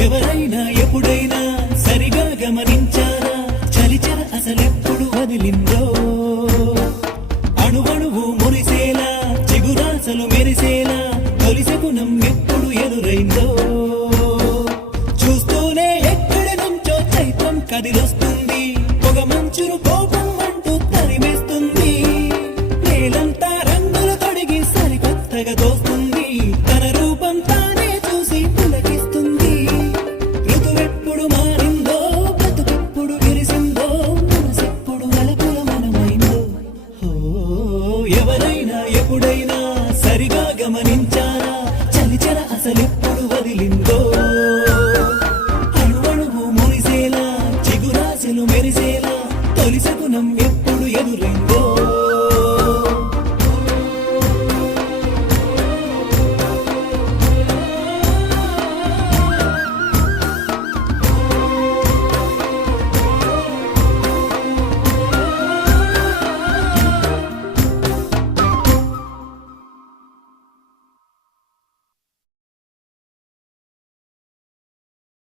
ఎవరైనా ఎప్పుడైనా సరిగా గమనించారా చలిచర అసలెప్పుడు వదిలిందో అణువణువు మురిసేలా చిగురాసలు మెరిసేలా తొలిసే గుణం ఎప్పుడు ఎదురైందో చూస్తూనే ఎక్కడి నుంచో చైత్రం కదిలొస్తుంది పొగ మంచును కోపం